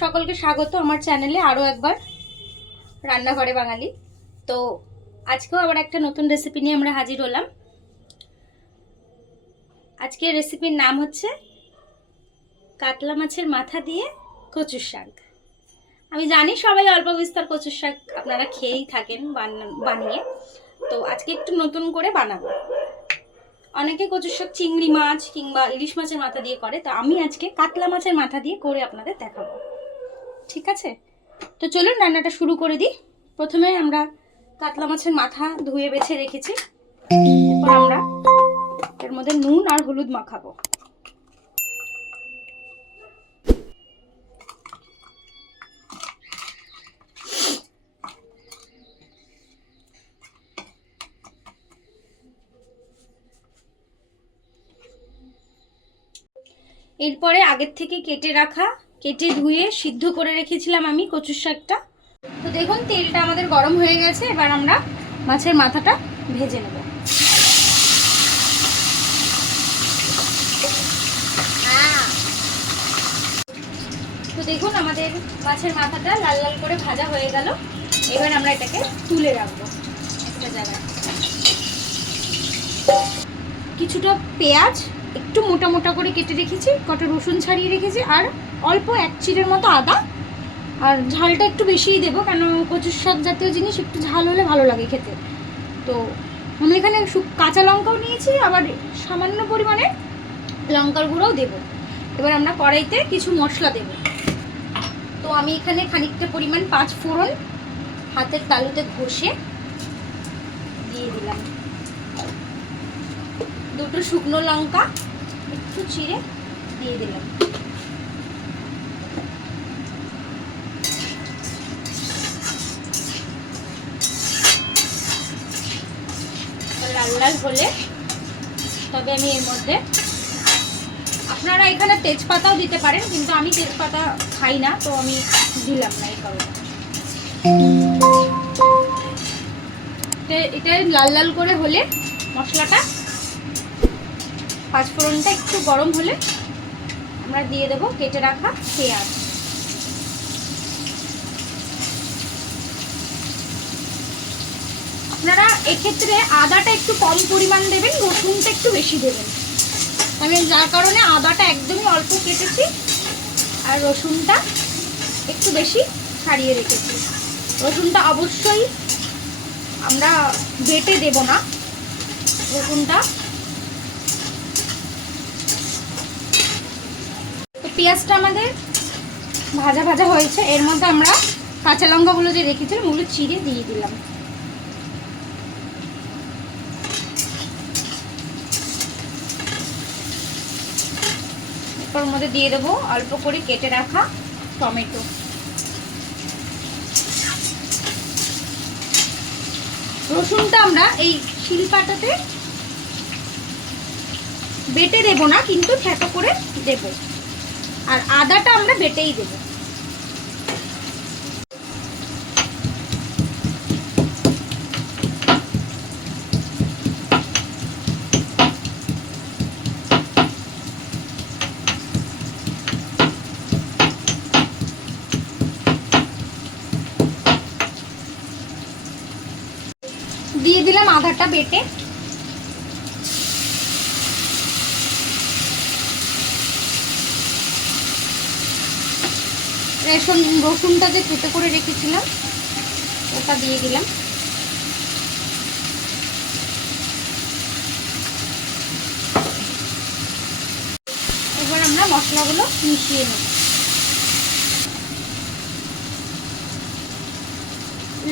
সকলকে স্বাগত আমার চ্যানেলে আরও একবার রান্নাঘরে বাঙালি। তো আজকেও আবার একটা নতুন রেসিপি নিয়ে আমরা হাজির হলাম। আজকের রেসিপির নাম হচ্ছে কাতলা মাছের মাথা দিয়ে কচুর শাক। আমি জানি সবাই অল্প বিস্তর কচুর শাক আপনারা খেয়েই থাকেন বানিয়ে, তো আজকে একটু নতুন করে বানাবো। অনেকে কচুর শাক চিংড়ি মাছ কিংবা ইলিশ মাছের মাথা দিয়ে করে, তো আমি আজকে কাতলা মাছের মাথা দিয়ে করে আপনাদের দেখাবো। ঠিক আছে, তো চলুন রান্নাটা শুরু করে দিই। প্রথমে আমরা কাতলা মাছের মাথা ধুয়ে বেছে রেখেছি। এরপর আমরা এর মধ্যে নুন আর হলুদ মাখাবো। এরপরে আগের থেকে কেটে ধুয়ে সিদ্ধ করে রেখেছিলাম আমি কচুর শাকটা। তো দেখুন তেলটা আমাদের গরম হয়ে গেছে, এবার আমরা মাছের মাথাটা ভেজে নেব। তো দেখুন আমাদের মাছের মাথাটা লাল লাল করে ভাজা হয়ে গেল। এবার আমরা এটাকে তুলে রাখবো একটা জায়গায়। কিছুটা পেঁয়াজ একটু মোটা মোটা করে কেটে রেখেছি, কটা রসুন ছাড়িয়ে রেখেছি, আর অল্প এক চিড়ের মতো আদা। আর ঝালটা একটু বেশিই দেবো, কেন কচুর শাক জাতীয় জিনিস একটু ঝাল হলে ভালো লাগে খেতে। তো আমি এখানে কাঁচা লঙ্কাও নিয়েছি, আবার সামান্য পরিমাণে লঙ্কার গুঁড়োও দেবো। এবার আমরা কড়াইতে কিছু মশলা দেব। তো আমি এখানে খানিকটা পরিমাণ 5 ফোড়ন হাতের তালুতে ঘষে দিয়ে দিলাম। দুটো শুকনো লঙ্কা একটু চিড়ে দিয়ে দিলাম। লাল লাল হলে তবে আমি এর মধ্যে, আপনারা এখানে তেজপাতাও দিতে পারেন, কিন্তু আমি তেজপাতা খাই না, তো আমি দিলাম না এই কারণে। এটা লাল লাল করে হলে মশলাটা, 5 ফোড়নটা একটু গরম হলে আমরা দিয়ে দেব কেটে রাখা পেঁয়াজ। আপনারা এক্ষেত্রে আদাটা একটু কম পরিমাণ দেবেন, রসুনটা একটু বেশি দেবেন। আমি যার কারণে আদাটা একদমই অল্প কেটেছি আর রসুনটা একটু বেশি ছাড়িয়ে রেখেছি। রসুনটা অবশ্যই আমরা বেটে দেব না রসুনটা। তো পেঁয়াজটা আমাদের ভাজা ভাজা হয়েছে, এর মধ্যে আমরা কাঁচা লঙ্কাগুলো যে রেখেছিলাম ওগুলো চিড়ে দিয়ে দিলাম। এরপর মধ্যে দিয়ে দেবো অল্প করে কেটে রাখা টমেটো। রসুনটা আমরা এই শিলপাটাতে বেটে দেব না, কিন্তু থেঁতো করে দেব। আর আদাটা আমরা বেটেই দেব। দিয়ে দিলাম আদাটা বেটে। রসুনটা যে থেঁতো করে রেখেছিলাম ওটা দিয়ে দিলাম। এবার আমরা মশলাগুলো মিশিয়ে নেব।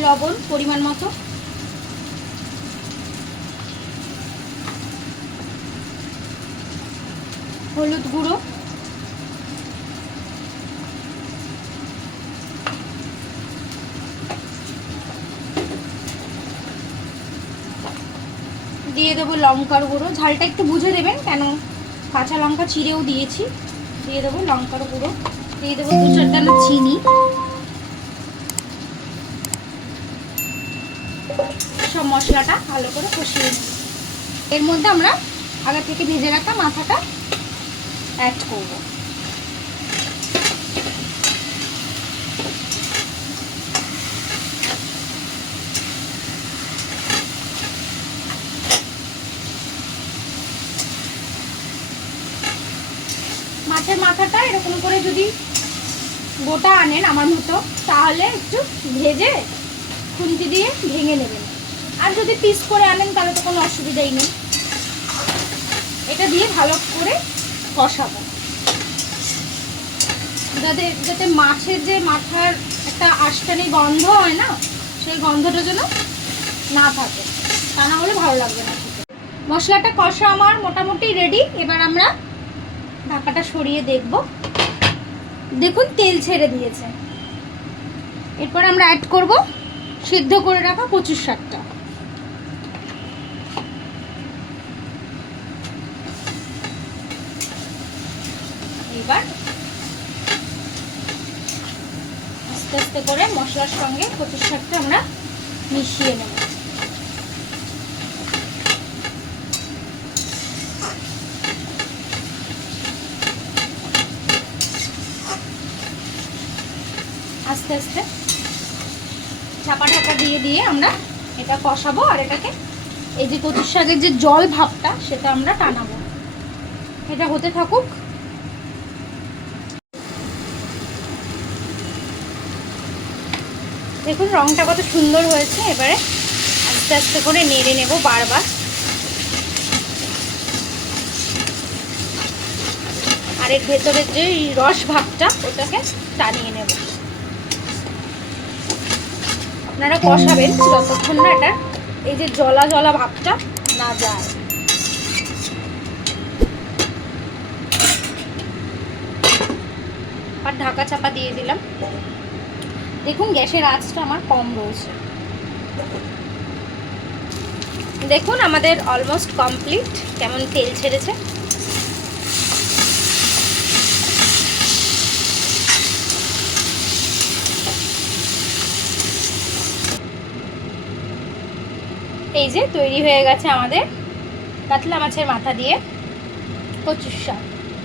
লবণ পরিমাণ মতো, হলুদ গুঁড়ো, দিয়ে দেবো লঙ্কার গুঁড়ো। ঝালটা একটু বুঝে দেবেন, কেন কাঁচা লঙ্কা চিড়েও দিয়েছি। দিয়ে দেবো লঙ্কার গুঁড়ো, দিয়ে দেবো 2-4 দানা চিনি। সব মশলাটা ভালো করে কষিয়ে নেব। এর মধ্যে আমরা আগে থেকে ভেজে রাখা মাথাটা অ্যাড করব। মাছের মাথাটা এরকম করে যদি গোটা আনেন আমার মতো, তাহলে একটু ভেজে খুন্তি দিয়ে ভেঙে নেবেন। আর যদি পিস করে আনেন তাহলে তো কোনো অসুবিধাই নেই। এটা দিয়ে ভালো করে কষাবো, যাতে মাছের যে মাথার একটা আষ্টানি গন্ধ হয় না, সেই গন্ধটা যেন না থাকে, তা না হলে ভালো লাগবে না খেতে। মশলাটা কষা আমার মোটামুটি রেডি। এবার আমরা ঢাকাটা সরিয়ে দেখব। দেখুন তেল ছেড়ে দিয়েছে। এরপর আমরা অ্যাড করব সিদ্ধ করে রাখা কচুর শাকটা। এবার আস্তে আস্তে করে মশলার সঙ্গে কচুর শাকটা আমরা মিশিয়ে নেব। আস্তে আস্তে চাপা ঢাকা দিয়ে দিয়ে আমরা এটা কষাবো। আর এটাকে এই যে কচুর শাকের যে জল ভাবটা সেটা আমরা টানাবো। এটা হতে থাকুক। দেখুন রংটা কত সুন্দর হয়েছে। এবারে আস্তে আস্তে করে নেড়ে নেব বারবার। আর এর ভেতরের যে রস ভাবটা ওটাকে টানিয়ে নেব। আপনারা কষাবেন যতক্ষণ না এটা এই যে জলা জলা ভাবটা না যায়। আর ঢাকা চাপা দিয়ে দিলাম। দেখুন গ্যাসের আঁচটা আমার কম রয়েছে। দেখুন আমাদের অলমোস্ট কমপ্লিট। কেমন তেল ছেড়েছে। এই যে তৈরি হয়ে গেছে আমাদের কাতলা মাছের মাথা দিয়ে কচুর শাক।